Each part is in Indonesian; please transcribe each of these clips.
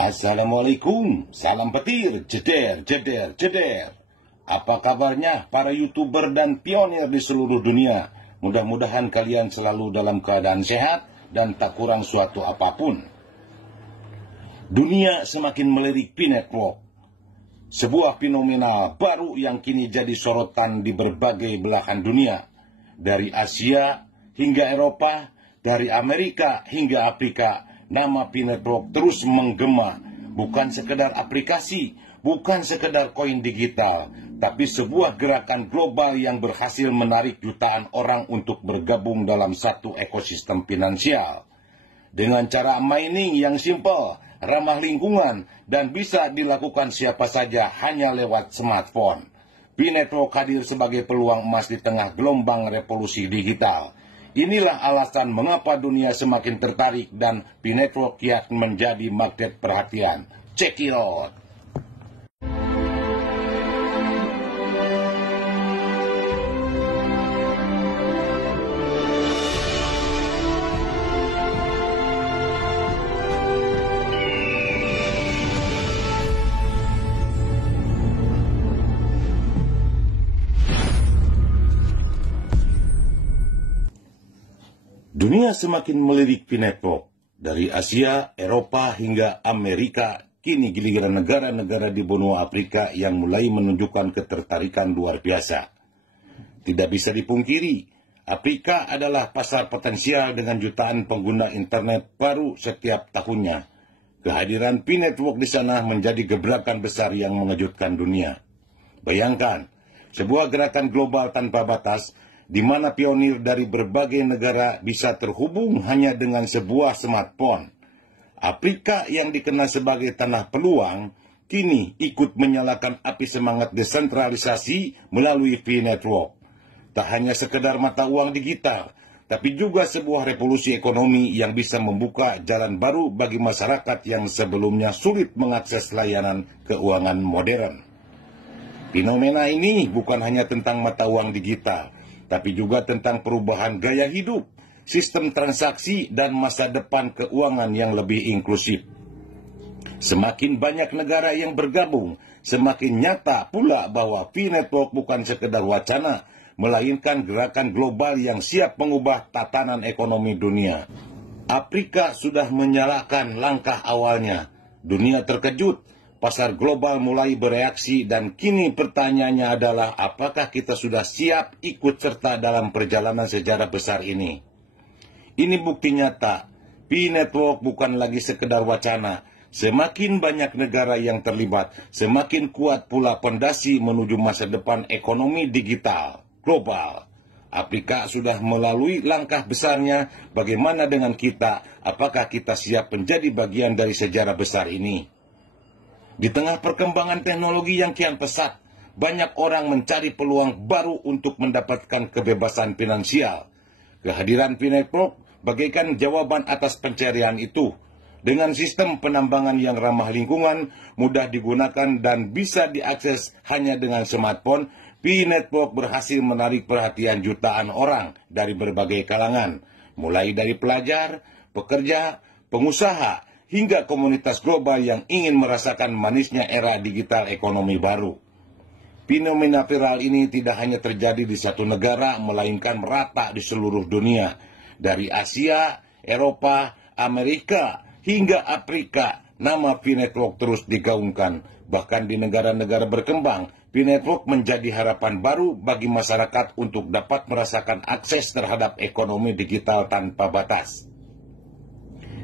Assalamualaikum, salam petir, jeder, jeder, jeder. Apa kabarnya para YouTuber dan pionir di seluruh dunia? Mudah-mudahan kalian selalu dalam keadaan sehat dan tak kurang suatu apapun. Dunia semakin melirik P-Network, sebuah fenomena baru yang kini jadi sorotan di berbagai belahan dunia. Dari Asia hingga Eropa, dari Amerika hingga Afrika, nama P-Network terus menggema. Bukan sekedar aplikasi, bukan sekedar koin digital, tapi sebuah gerakan global yang berhasil menarik jutaan orang untuk bergabung dalam satu ekosistem finansial. Dengan cara mining yang simpel, ramah lingkungan, dan bisa dilakukan siapa saja hanya lewat smartphone. P-Network hadir sebagai peluang emas di tengah gelombang revolusi digital. Inilah alasan mengapa dunia semakin tertarik dan P-Network kian menjadi magnet perhatian. Check it out! Dunia semakin melirik P-Network. Dari Asia, Eropa hingga Amerika, kini giliran negara-negara di benua Afrika yang mulai menunjukkan ketertarikan luar biasa. Tidak bisa dipungkiri, Afrika adalah pasar potensial dengan jutaan pengguna internet baru setiap tahunnya. Kehadiran P-Network di sana menjadi gebrakan besar yang mengejutkan dunia. Bayangkan, sebuah gerakan global tanpa batas, di mana pionir dari berbagai negara bisa terhubung hanya dengan sebuah smartphone. Afrika yang dikenal sebagai tanah peluang, kini ikut menyalakan api semangat desentralisasi melalui P-Network. Tak hanya sekedar mata uang digital, tapi juga sebuah revolusi ekonomi yang bisa membuka jalan baru bagi masyarakat yang sebelumnya sulit mengakses layanan keuangan modern. Fenomena ini bukan hanya tentang mata uang digital, tapi juga tentang perubahan gaya hidup, sistem transaksi, dan masa depan keuangan yang lebih inklusif. Semakin banyak negara yang bergabung, semakin nyata pula bahwa P-Network bukan sekedar wacana, melainkan gerakan global yang siap mengubah tatanan ekonomi dunia. Afrika sudah menyalakan langkah awalnya. Dunia terkejut. Pasar global mulai bereaksi dan kini pertanyaannya adalah apakah kita sudah siap ikut serta dalam perjalanan sejarah besar ini. Ini bukti nyata, P-Network bukan lagi sekedar wacana. Semakin banyak negara yang terlibat, semakin kuat pula pondasi menuju masa depan ekonomi digital global. Afrika sudah melalui langkah besarnya, bagaimana dengan kita? Apakah kita siap menjadi bagian dari sejarah besar ini? Di tengah perkembangan teknologi yang kian pesat, banyak orang mencari peluang baru untuk mendapatkan kebebasan finansial. Kehadiran P-Network bagaikan jawaban atas pencarian itu. Dengan sistem penambangan yang ramah lingkungan, mudah digunakan dan bisa diakses hanya dengan smartphone, P-Network berhasil menarik perhatian jutaan orang dari berbagai kalangan, mulai dari pelajar, pekerja, pengusaha, hingga komunitas global yang ingin merasakan manisnya era digital ekonomi baru. Fenomena viral ini tidak hanya terjadi di satu negara, melainkan merata di seluruh dunia. Dari Asia, Eropa, Amerika, hingga Afrika, nama P-Network terus digaungkan. Bahkan di negara-negara berkembang, P-Network menjadi harapan baru bagi masyarakat untuk dapat merasakan akses terhadap ekonomi digital tanpa batas.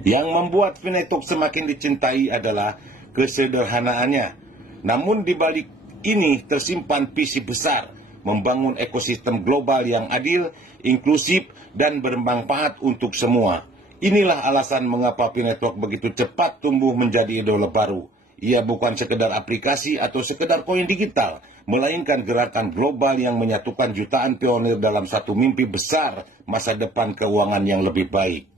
Yang membuat P-Network semakin dicintai adalah kesederhanaannya. Namun di balik ini tersimpan visi besar, membangun ekosistem global yang adil, inklusif, dan bermanfaat untuk semua. Inilah alasan mengapa P-Network begitu cepat tumbuh menjadi idola baru. Ia bukan sekedar aplikasi atau sekedar koin digital, melainkan gerakan global yang menyatukan jutaan pionir dalam satu mimpi besar masa depan keuangan yang lebih baik.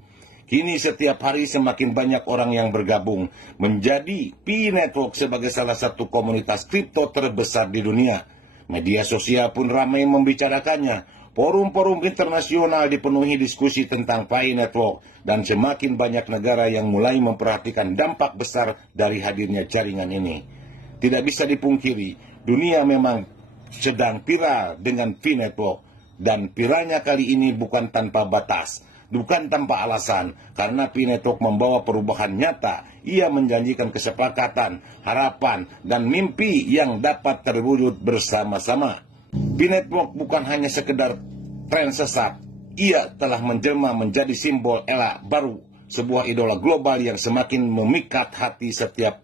Kini setiap hari semakin banyak orang yang bergabung menjadi P-Network sebagai salah satu komunitas kripto terbesar di dunia. Media sosial pun ramai membicarakannya. Forum-forum internasional dipenuhi diskusi tentang Pi Network dan semakin banyak negara yang mulai memperhatikan dampak besar dari hadirnya jaringan ini. Tidak bisa dipungkiri, dunia memang sedang viral dengan Pi Network, dan viralnya kali ini bukan tanpa batas, bukan tanpa alasan, karena Pi Network membawa perubahan nyata. Ia menjanjikan kesepakatan, harapan, dan mimpi yang dapat terwujud bersama-sama. Pi Network bukan hanya sekedar tren sesat, ia telah menjelma menjadi simbol era baru, sebuah idola global yang semakin memikat hati setiap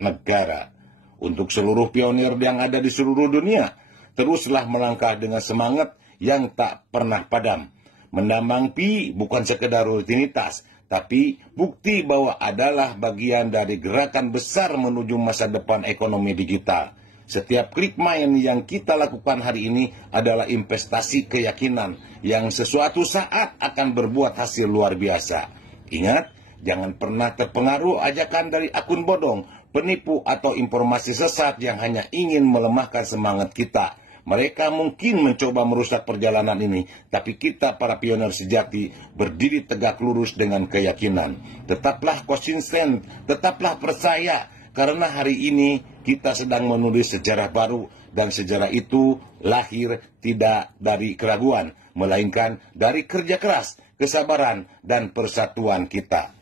negara. Untuk seluruh pionir yang ada di seluruh dunia, teruslah melangkah dengan semangat yang tak pernah padam. Menambang Pi bukan sekedar rutinitas, tapi bukti bahwa adalah bagian dari gerakan besar menuju masa depan ekonomi digital. Setiap klik main yang kita lakukan hari ini adalah investasi keyakinan yang sesuatu saat akan berbuat hasil luar biasa. Ingat, jangan pernah terpengaruh ajakan dari akun bodong, penipu, atau informasi sesat yang hanya ingin melemahkan semangat kita. Mereka mungkin mencoba merusak perjalanan ini, tapi kita para pionir sejati berdiri tegak lurus dengan keyakinan. Tetaplah konsisten, tetaplah percaya, karena hari ini kita sedang menulis sejarah baru, dan sejarah itu lahir tidak dari keraguan, melainkan dari kerja keras, kesabaran, dan persatuan kita.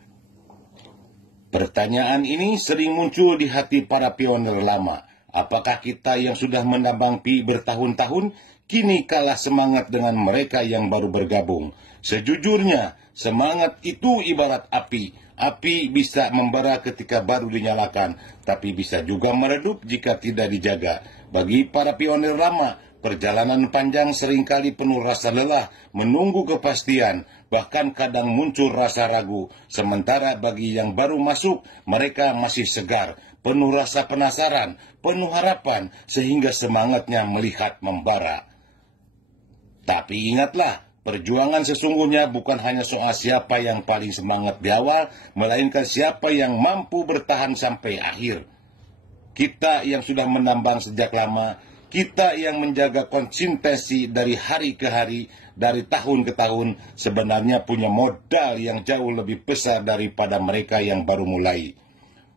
Pertanyaan ini sering muncul di hati para pionir lama. Apakah kita yang sudah menambang Pi bertahun-tahun kini kalah semangat dengan mereka yang baru bergabung? Sejujurnya, semangat itu ibarat api. Api bisa membara ketika baru dinyalakan, tapi bisa juga meredup jika tidak dijaga. Bagi para pionir lama, perjalanan panjang seringkali penuh rasa lelah, menunggu kepastian, bahkan kadang muncul rasa ragu. Sementara bagi yang baru masuk, mereka masih segar, penuh rasa penasaran, penuh harapan, sehingga semangatnya melihat membara. Tapi ingatlah, perjuangan sesungguhnya bukan hanya soal siapa yang paling semangat di awal, melainkan siapa yang mampu bertahan sampai akhir. Kita yang sudah menambang sejak lama, kita yang menjaga konsistensi dari hari ke hari, dari tahun ke tahun, sebenarnya punya modal yang jauh lebih besar daripada mereka yang baru mulai.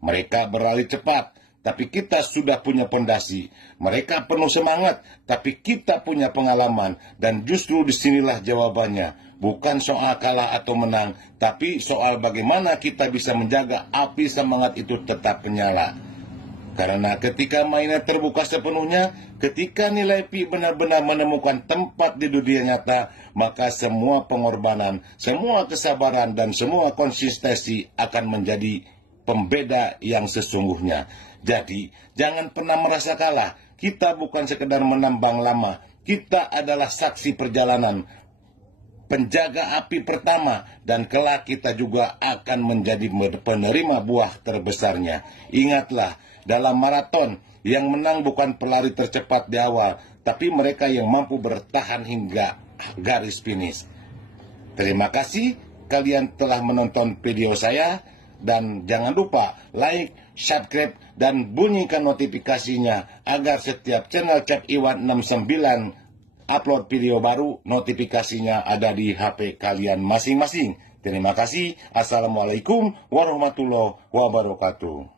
Mereka berlari cepat, tapi kita sudah punya pondasi. Mereka penuh semangat, tapi kita punya pengalaman. Dan justru disinilah jawabannya. Bukan soal kalah atau menang, tapi soal bagaimana kita bisa menjaga api semangat itu tetap menyala. Karena ketika mainnya terbuka sepenuhnya, ketika nilai Pi benar-benar menemukan tempat di dunia nyata, maka semua pengorbanan, semua kesabaran, dan semua konsistensi akan menjadi pembeda yang sesungguhnya. Jadi, jangan pernah merasa kalah. Kita bukan sekedar menambang lama. Kita adalah saksi perjalanan, penjaga api pertama, dan kelak kita juga akan menjadi penerima buah terbesarnya. Ingatlah, dalam maraton, yang menang bukan pelari tercepat di awal, tapi mereka yang mampu bertahan hingga garis finish. Terima kasih kalian telah menonton video saya, dan jangan lupa like, subscribe, dan bunyikan notifikasinya agar setiap channel Cep Iwan 69 upload video baru, notifikasinya ada di HP kalian masing-masing. Terima kasih. Assalamualaikum warahmatullahi wabarakatuh.